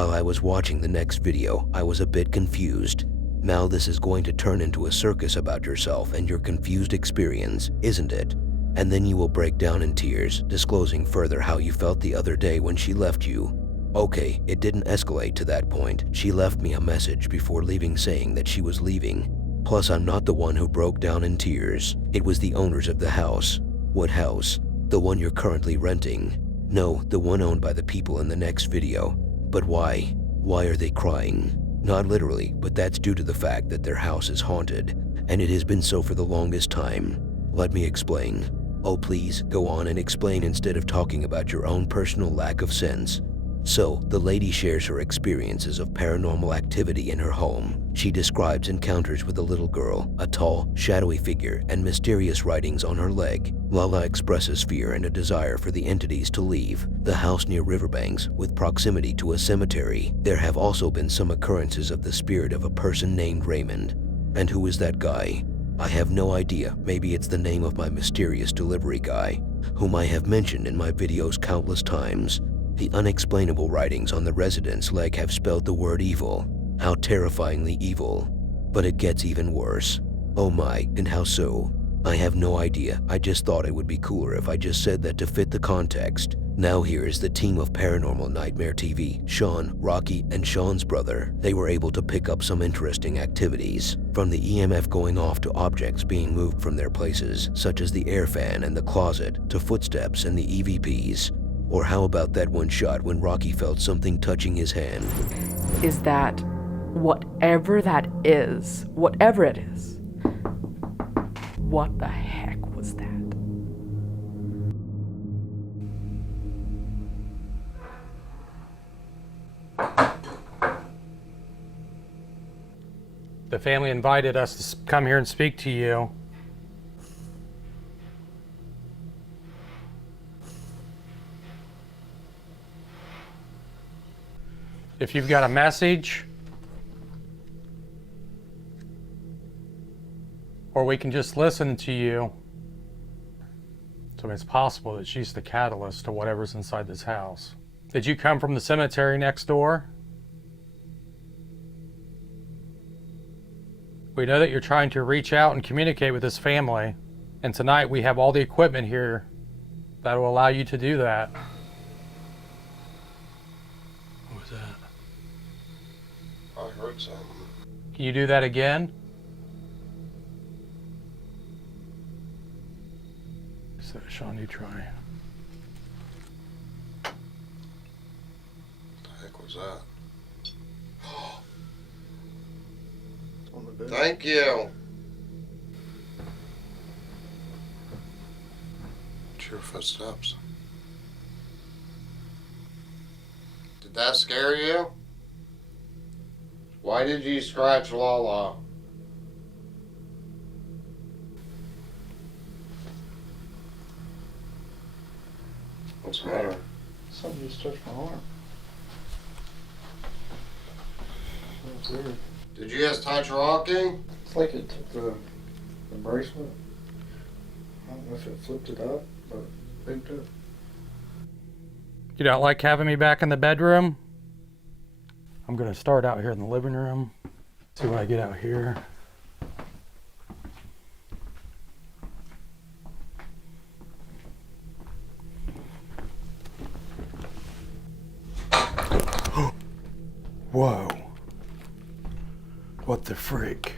While I was watching the next video, I was a bit confused. Now this is going to turn into a circus about yourself and your confused experience, isn't it? And then you will break down in tears, disclosing further how you felt the other day when she left you. Okay, it didn't escalate to that point. She left me a message before leaving saying that she was leaving. Plus, I'm not the one who broke down in tears. It was the owners of the house. What house? The one you're currently renting. No, the one owned by the people in the next video. But why? Why are they crying? Not literally, but that's due to the fact that their house is haunted, and it has been so for the longest time. Let me explain. Oh, please, go on and explain instead of talking about your own personal lack of sense. So, the lady shares her experiences of paranormal activity in her home. She describes encounters with a little girl, a tall, shadowy figure, and mysterious writings on her leg. Lala expresses fear and a desire for the entities to leave the house near riverbanks with proximity to a cemetery. There have also been some occurrences of the spirit of a person named Raymond. And who is that guy? I have no idea. Maybe it's the name of my mysterious delivery guy, whom I have mentioned in my videos countless times. The unexplainable writings on the resident's leg have spelled the word evil. How terrifyingly evil. But it gets even worse. Oh my, and how so? I have no idea. I just thought it would be cooler if I just said that to fit the context. Now here is the team of Paranormal Nightmare TV, Sean, Rocky, and Sean's brother. They were able to pick up some interesting activities, from the EMF going off to objects being moved from their places, such as the air fan and the closet, to footsteps and the EVPs. Or how about that one shot when Rocky felt something touching his hand? Is that whatever it is, what the heck was that? The family invited us to come here and speak to you. If you've got a message, or we can just listen to you. So it's possible that she's the catalyst to whatever's inside this house. Did you come from the cemetery next door? We know that you're trying to reach out and communicate with this family, and tonight we have all the equipment here that will allow you to do that. What was that? I heard something. Can you do that again? So, Sean, you try. What the heck was that? On the bed. Thank you. It's your footsteps. Did that scare you? Why did you scratch Lala? What's the matter? Something just touched my arm. That was weird. Did you just touch Rocky? It's like it took the bracelet. I don't know if it flipped it up, but it picked it. You don't like having me back in the bedroom? I'm gonna start out here in the living room. See what I get out here. Whoa. What the freak?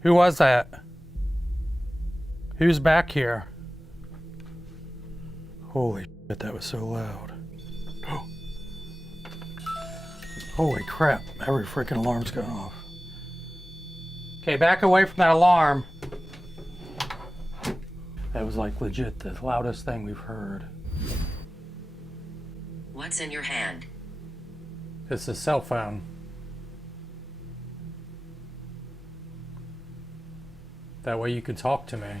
Who was that? Who's back here? Holy shit, that was so loud. Holy crap, every freaking alarm's going off. Okay, back away from that alarm. That was like legit the loudest thing we've heard. What's in your hand? It's a cell phone. That way you can talk to me.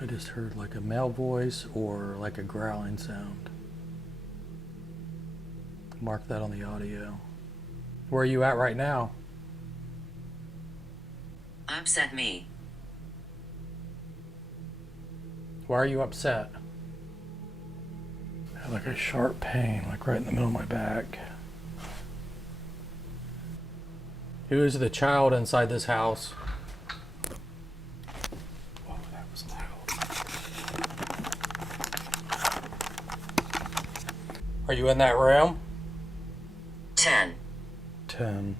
I just heard like a male voice or like a growling sound. Mark that on the audio. Where are you at right now? Upset me. Why are you upset? Like a sharp pain, like right in the middle of my back. Who is the child inside this house? Whoa, that was loud. Are you in that room? 10. 10.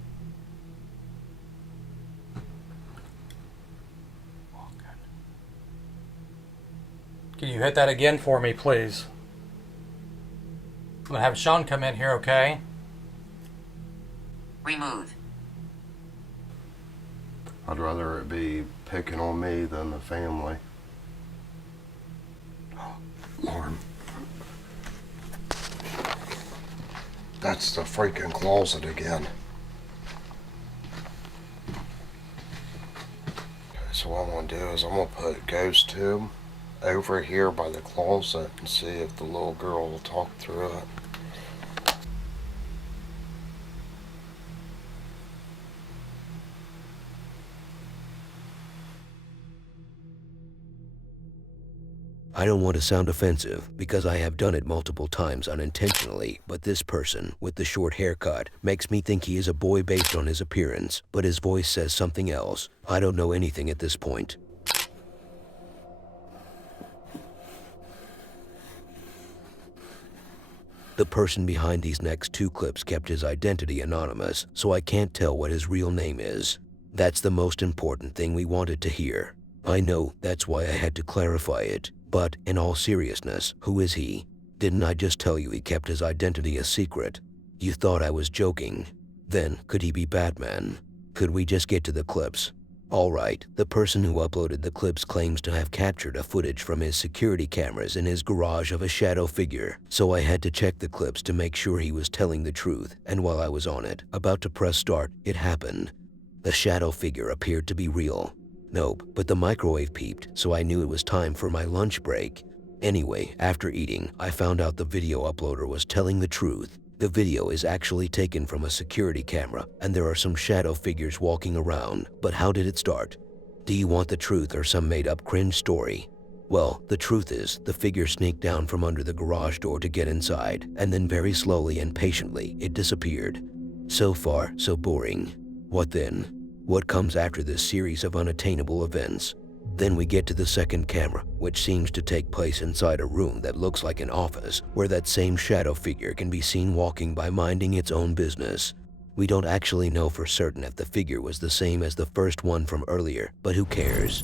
Can you hit that again for me, please? I'm gonna have Sean come in here, okay? Remove. I'd rather it be picking on me than the family. Lord. That's the freaking closet again. Okay, so what I'm gonna do is I'm gonna put Ghost Tube over here by the closet and see if the little girl will talk through it. I don't want to sound offensive because I have done it multiple times unintentionally, but this person with the short haircut makes me think he is a boy based on his appearance, but his voice says something else. I don't know anything at this point. The person behind these next two clips kept his identity anonymous, so I can't tell what his real name is. That's the most important thing we wanted to hear. I know that's why I had to clarify it, but in all seriousness, who is he? Didn't I just tell you he kept his identity a secret? You thought I was joking. Then, could he be Batman? Could we just get to the clips? Alright, the person who uploaded the clips claims to have captured a footage from his security cameras in his garage of a shadow figure, so I had to check the clips to make sure he was telling the truth, and while I was on it, about to press start, it happened. The shadow figure appeared to be real. Nope, but the microwave peeped, so I knew it was time for my lunch break. Anyway, after eating, I found out the video uploader was telling the truth. The video is actually taken from a security camera, and there are some shadow figures walking around. But how did it start? Do you want the truth or some made-up cringe story? Well, the truth is, the figure sneaked down from under the garage door to get inside, and then very slowly and patiently, it disappeared. So far, so boring. What then? What comes after this series of unattainable events? Then we get to the second camera, which seems to take place inside a room that looks like an office, where that same shadow figure can be seen walking by minding its own business. We don't actually know for certain if the figure was the same as the first one from earlier, but who cares?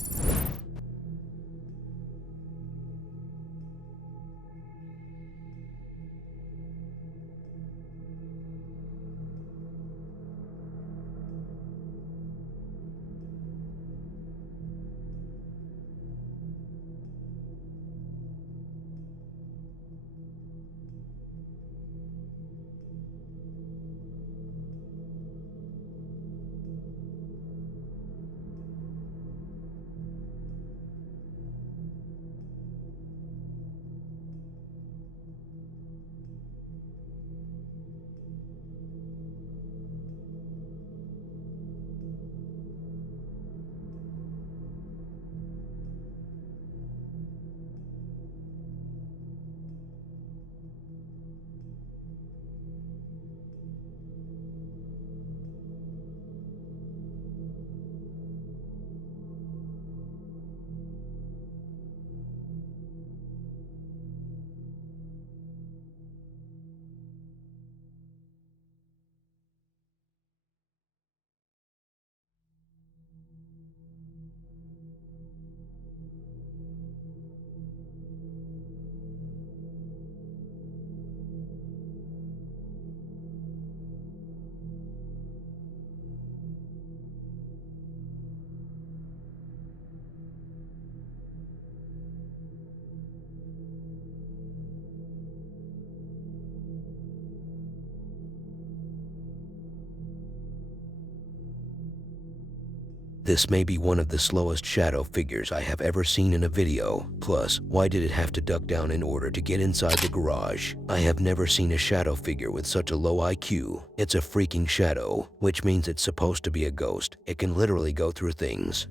This may be one of the slowest shadow figures I have ever seen in a video. Plus, why did it have to duck down in order to get inside the garage? I have never seen a shadow figure with such a low IQ. It's a freaking shadow, which means it's supposed to be a ghost. It can literally go through things.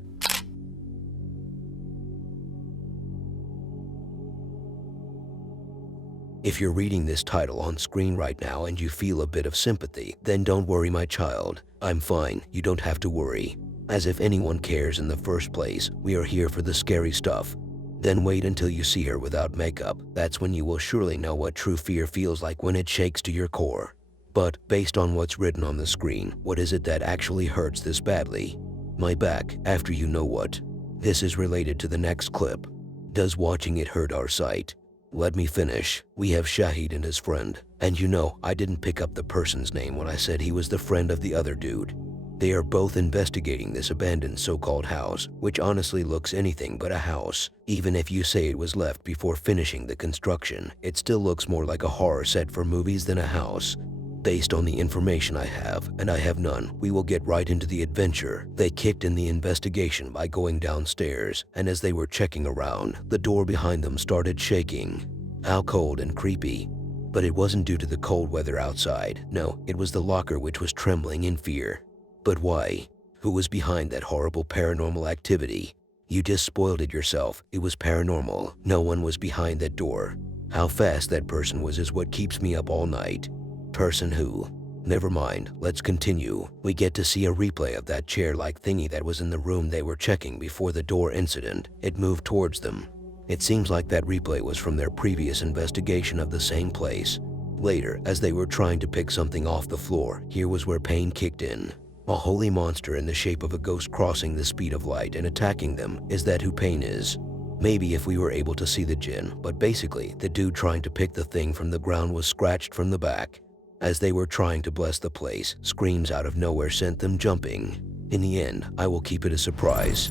If you're reading this title on screen right now and you feel a bit of sympathy, then don't worry, my child. I'm fine, you don't have to worry. As if anyone cares in the first place, we are here for the scary stuff. Then wait until you see her without makeup. That's when you will surely know what true fear feels like when it shakes to your core. But based on what's written on the screen, what is it that actually hurts this badly? My back, after you know what. This is related to the next clip. Does watching it hurt our sight? Let me finish. We have Shahid and his friend. And you know, I didn't pick up the person's name when I said he was the friend of the other dude. They are both investigating this abandoned so-called house, which honestly looks anything but a house. Even if you say it was left before finishing the construction, it still looks more like a horror set for movies than a house. Based on the information I have, and I have none, we will get right into the adventure. They kicked in the investigation by going downstairs, and as they were checking around, the door behind them started shaking. How cold and creepy. But it wasn't due to the cold weather outside. No, it was the locker which was trembling in fear. But why? Who was behind that horrible paranormal activity? You just spoiled it yourself. It was paranormal. No one was behind that door. How fast that person was is what keeps me up all night. Person who? Never mind, let's continue. We get to see a replay of that chair-like thingy that was in the room they were checking before the door incident. It moved towards them. It seems like that replay was from their previous investigation of the same place. Later, as they were trying to pick something off the floor, here was where pain kicked in. A holy monster in the shape of a ghost crossing the speed of light and attacking them. Is that who pain is? Maybe if we were able to see the jinn, but basically, the dude trying to pick the thing from the ground was scratched from the back. As they were trying to bless the place, screams out of nowhere sent them jumping. In the end, I will keep it a surprise.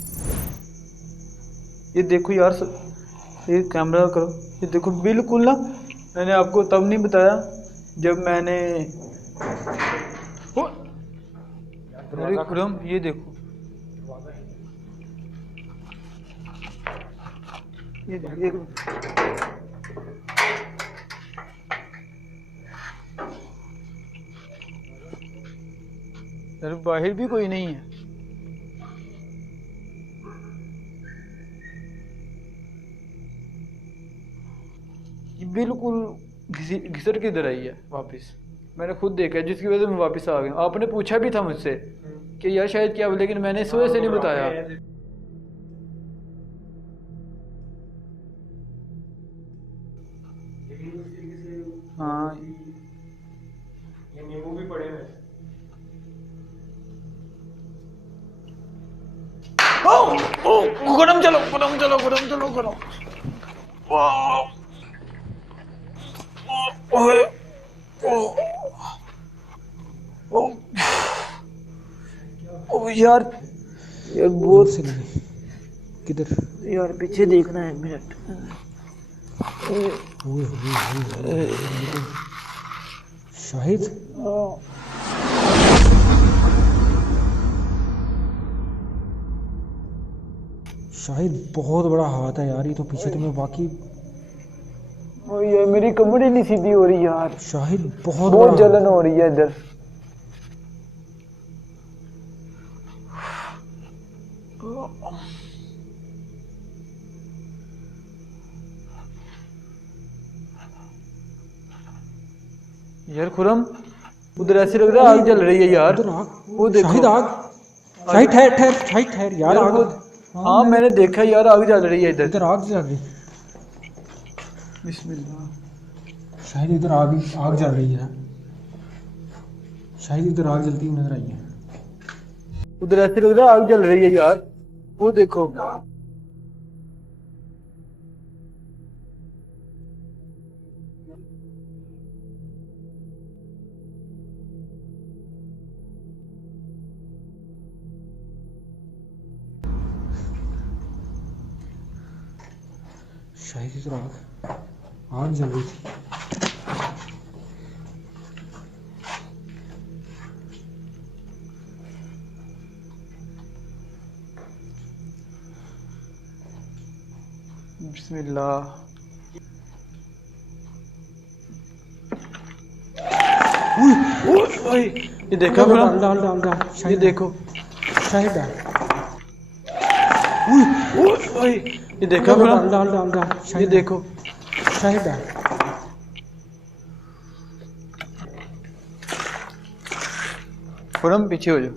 ये देखो यार, ये camera करो, ये देखो बिल्कुल ना, मैंने आपको तब नहीं बताया जब मैंने अरे खुरम ये देखो, ये देखो यार, बाहर भी कोई नहीं है। ये बिल्कुल घिसट के इधर आई है वापस। मैंने खुद देखा है, जिसकी वजह से मैं वापस आ गया। आपने पूछा भी था मुझसे कि यार शायद क्या, लेकिन मैंने इस वजह से नहीं बताया। हाँ, ये नींबू भी पड़े हैं। गरम चलो, गरम चलो, गरम चलो, गरम। यार यार बहुत से लगे। किधर यार? पीछे देखना है, मिनट। शाहिद शाहिद बहुत बड़ा हाथ है यार, ये तो पीछे तुम्हें बाकी। यार मेरी कमर ही नहीं सीधी हो रही यार। शाहिद बहुत जलन हो रही है इधर। यार खुरम, उधर ऐसे लग रहा है आग जल रही है यार। वो देखो शाहिद, आग। शाहिद ठहर ठहर, शाहिद ठहर यार, आग। हाँ मैंने देखा यार, आग जल रही है इधर। इधर आग जल रही। बिस्मिल्लाह। शाहिद इधर आग जल रही है। शाहिद इधर आग जलती हुई नजर आई है। उधर ऐसे लग रहा है आग जल रही है यार। वो देखो। शायद इधर आग जल रही थी। बिस्मिल्लाह। ये देखो, डाल डाल डाल डाल। ये देखो शाहिद, ये देखो, डाल डाल डाल डाल। ये देखो शाहिद। खुरम पीछे हो जाओ।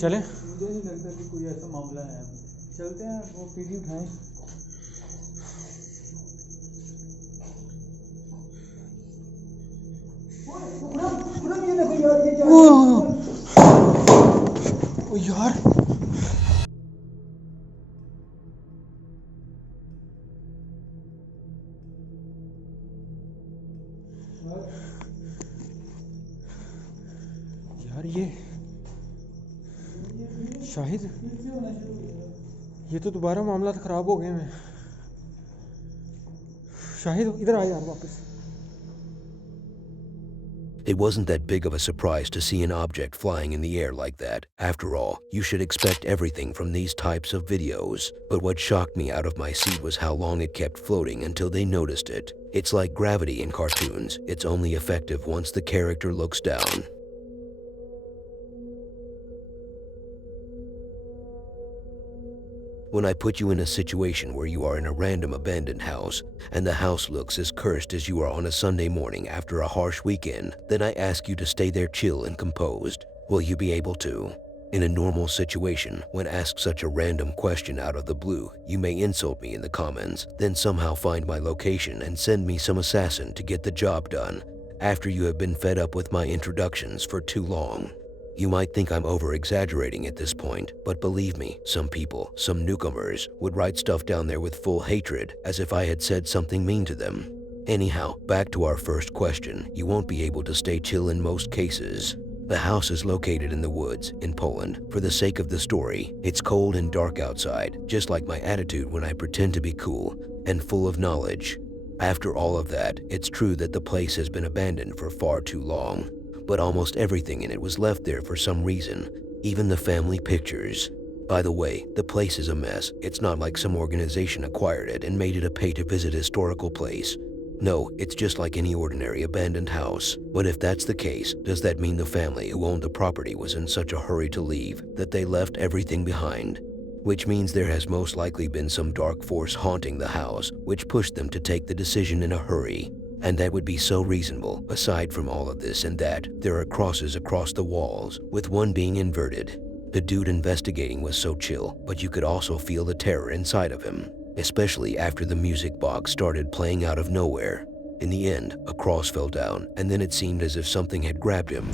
चले मुझे नहीं लगता कि कोई ऐसा मामला है। चलते हैं वो पीढ़ी उठाएं। ये देखो यार, ये क्या ओ यार यार ये शाहिद, ये तो दोबारा मामला खराब हो गए हैं। शाहिद इधर आ यार वापस। It wasn't that big of a surprise to see an object flying in the air like that. After all, you should expect everything from these types of videos. But what shocked me out of my seat was how long it kept floating until they noticed it. It's like gravity in cartoons. It's only effective once the character looks down. When I put you in a situation where you are in a random abandoned house, and the house looks as cursed as you are on a Sunday morning after a harsh weekend, then I ask you to stay there chill and composed. Will you be able to? In a normal situation, when asked such a random question out of the blue, you may insult me in the comments, then somehow find my location and send me some assassin to get the job done, after you have been fed up with my introductions for too long. You might think I'm over-exaggerating at this point, but believe me, some people, some newcomers, would write stuff down there with full hatred, as if I had said something mean to them. Anyhow, back to our first question, you won't be able to stay chill in most cases. The house is located in the woods, in Poland. For the sake of the story, it's cold and dark outside, just like my attitude when I pretend to be cool and full of knowledge. After all of that, it's true that the place has been abandoned for far too long. But almost everything in it was left there for some reason, even the family pictures. By the way, the place is a mess. It's not like some organization acquired it and made it a pay-to-visit historical place. No, it's just like any ordinary abandoned house. But if that's the case, does that mean the family who owned the property was in such a hurry to leave that they left everything behind? Which means there has most likely been some dark force haunting the house, which pushed them to take the decision in a hurry. And that would be so reasonable. Aside from all of this and that, there are crosses across the walls, with one being inverted. The dude investigating was so chill, but you could also feel the terror inside of him, especially after the music box started playing out of nowhere. In the end, a cross fell down, and then it seemed as if something had grabbed him.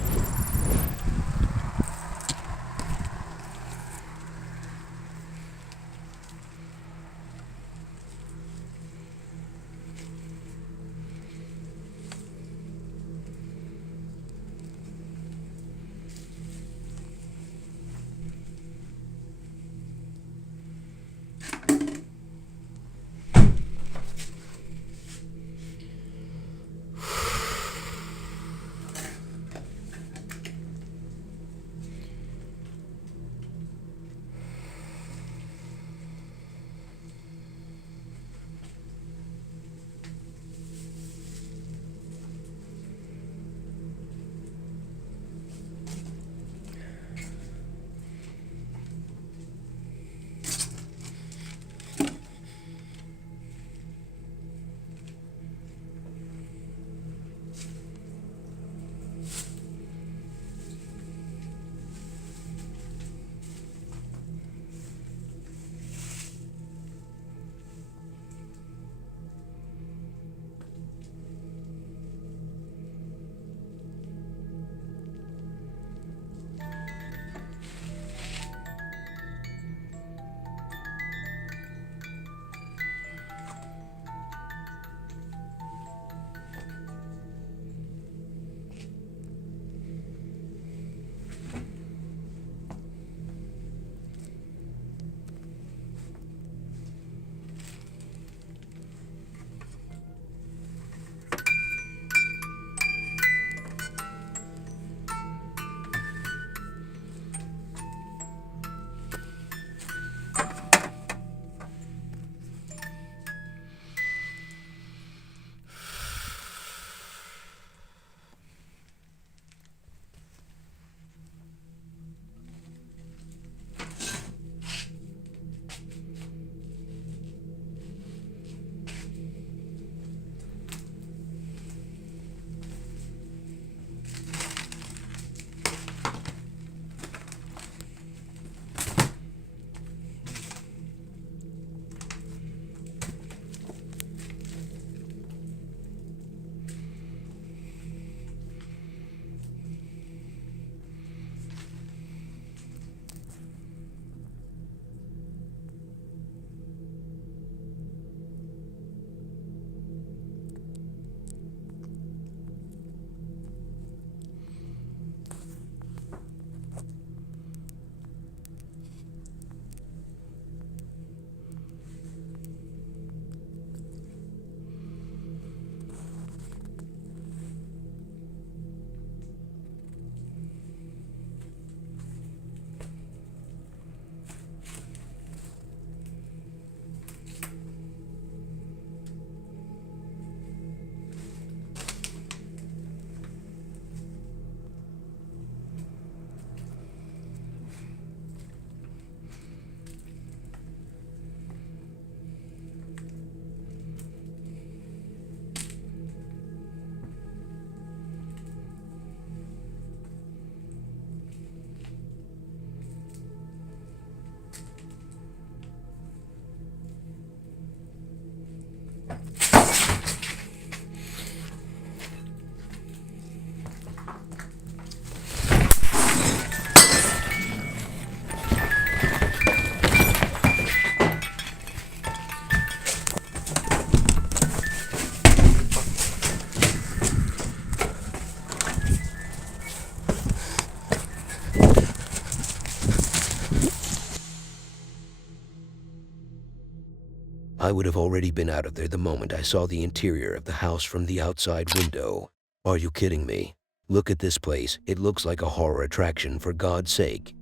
I would have already been out of there the moment I saw the interior of the house from the outside window. Are you kidding me? Look at this place. It looks like a horror attraction, for God's sake.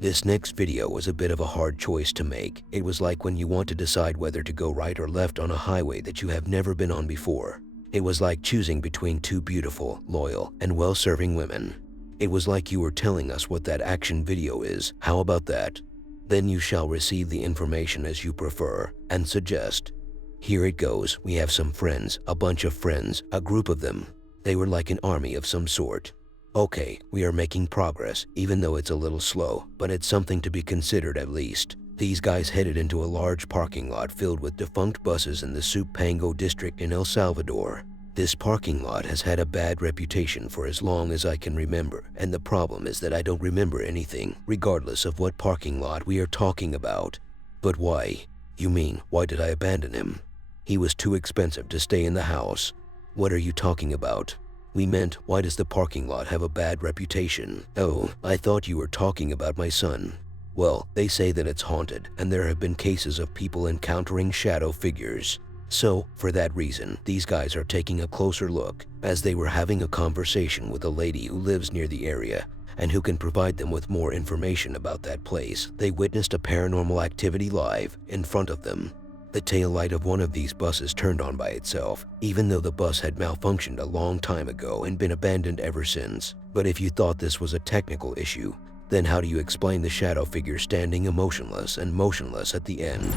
This next video was a bit of a hard choice to make. It was like when you want to decide whether to go right or left on a highway that you have never been on before. It was like choosing between two beautiful, loyal, and well-serving women. It was like you were telling us what that action video is. How about that? Then you shall receive the information as you prefer and suggest. Here it goes. We have some friends, a bunch of friends, a group of them. They were like an army of some sort. Okay, we are making progress, even though it's a little slow, but it's something to be considered at least. These guys headed into a large parking lot filled with defunct buses in the Supango district in El Salvador. This parking lot has had a bad reputation for as long as I can remember, and the problem is that I don't remember anything, regardless of what parking lot we are talking about. But why? You mean, why did I abandon him? He was too expensive to stay in the house. What are you talking about? We meant, why does the parking lot have a bad reputation? Oh, I thought you were talking about my son. Well, they say that it's haunted, and there have been cases of people encountering shadow figures. So, for that reason, these guys are taking a closer look, as they were having a conversation with a lady who lives near the area, and who can provide them with more information about that place. They witnessed a paranormal activity live in front of them. The taillight of one of these buses turned on by itself, even though the bus had malfunctioned a long time ago and been abandoned ever since. But if you thought this was a technical issue, then how do you explain the shadow figure standing emotionless and motionless at the end?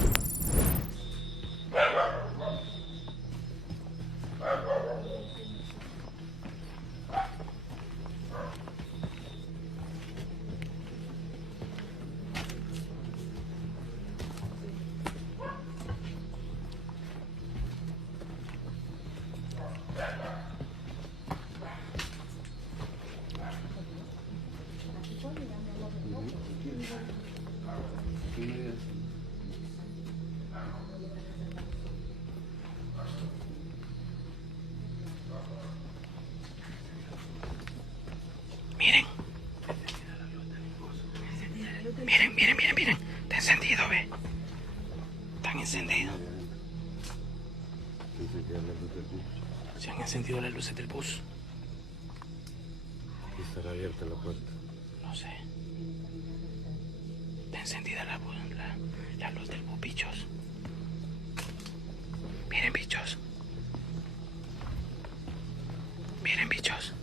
Miren. Está encendido, ve. Están encendidos. Se han encendido las luces del bus. ¿Estará abierta la puerta? No sé. Está encendida la luz del bus, bichos. Miren, bichos. Miren, bichos.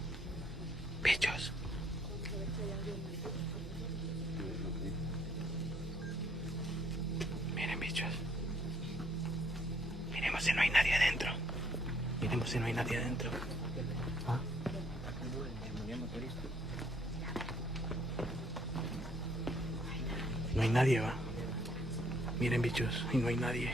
Bichos. Miren, bichos. Miremos si no hay nadie adentro. Miremos si no hay nadie adentro. ¿Ah? No hay nadie, va. Miren, bichos, y no hay nadie.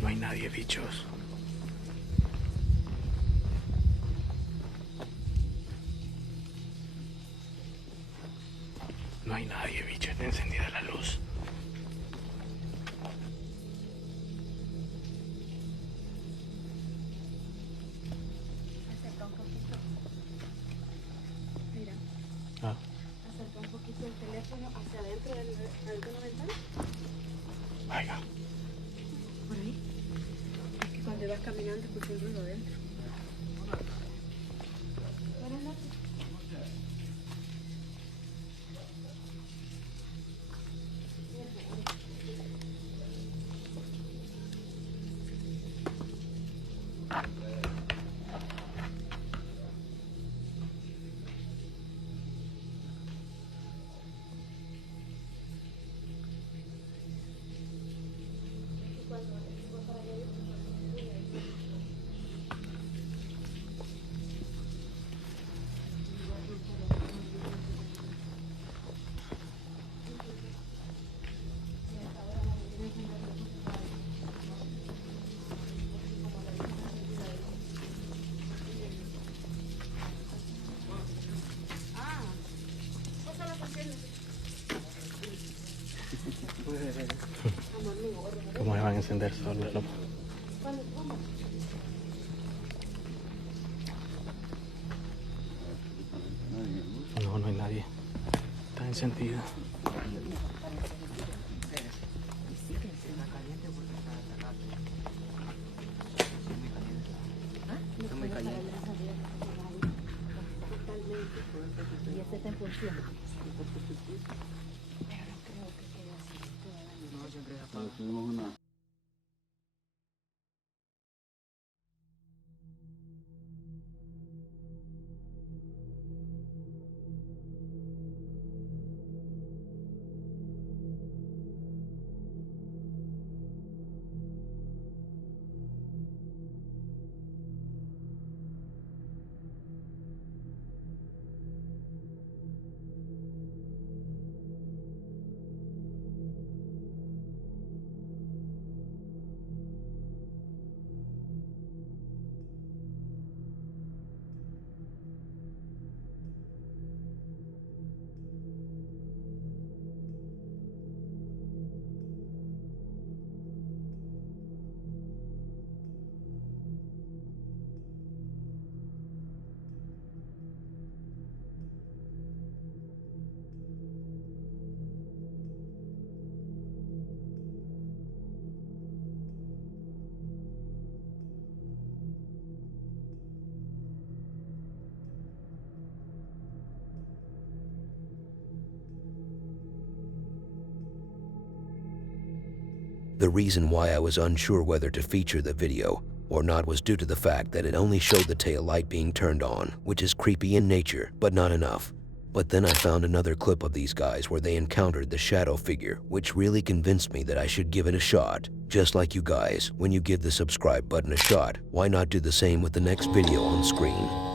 No hay nadie, bichos. No hay nadie, bicho. Está encendida la luz. Acerca un poquito. Mira. Ah. Acerca un poquito el teléfono hacia adentro de la ventana. Vaya. Por ahí. Es que cuando vas caminando escucho un ruido adentro. Buenas noches. encender solo, loco. No, no hay nadie. Está encendido. Y este está en función. The reason why I was unsure whether to feature the video or not was due to the fact that it only showed the tail light being turned on, which is creepy in nature, but not enough. But then I found another clip of these guys where they encountered the shadow figure, which really convinced me that I should give it a shot. Just like you guys, when you give the subscribe button a shot, why not do the same with the next video on screen?